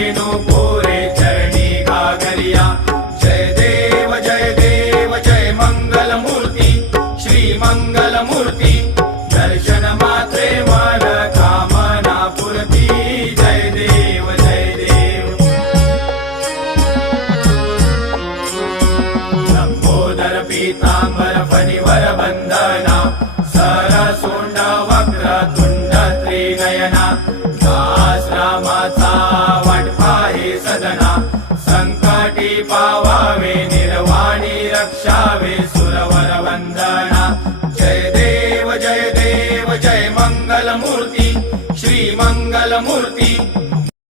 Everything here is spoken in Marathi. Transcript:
रेणू पुरे चरणी घागरिया। जय देव जय देव जय मंगल मूर्ती श्री मंगल मूर्ती। दर्शन मात्रे मन कामना पूर्ती। जय देव जय देव। लंबोदर पीतांबर फणिवर बंदना सरसुंड वक्र तुंड त्रिनयना। दास रामाचा वाटपा हे सदना। संकटी पावावे निर्वाणी रक्षावे सुरवर वंदना। जय देव जय देव जय मंगल मूर्ती श्री मंगल मूर्ती।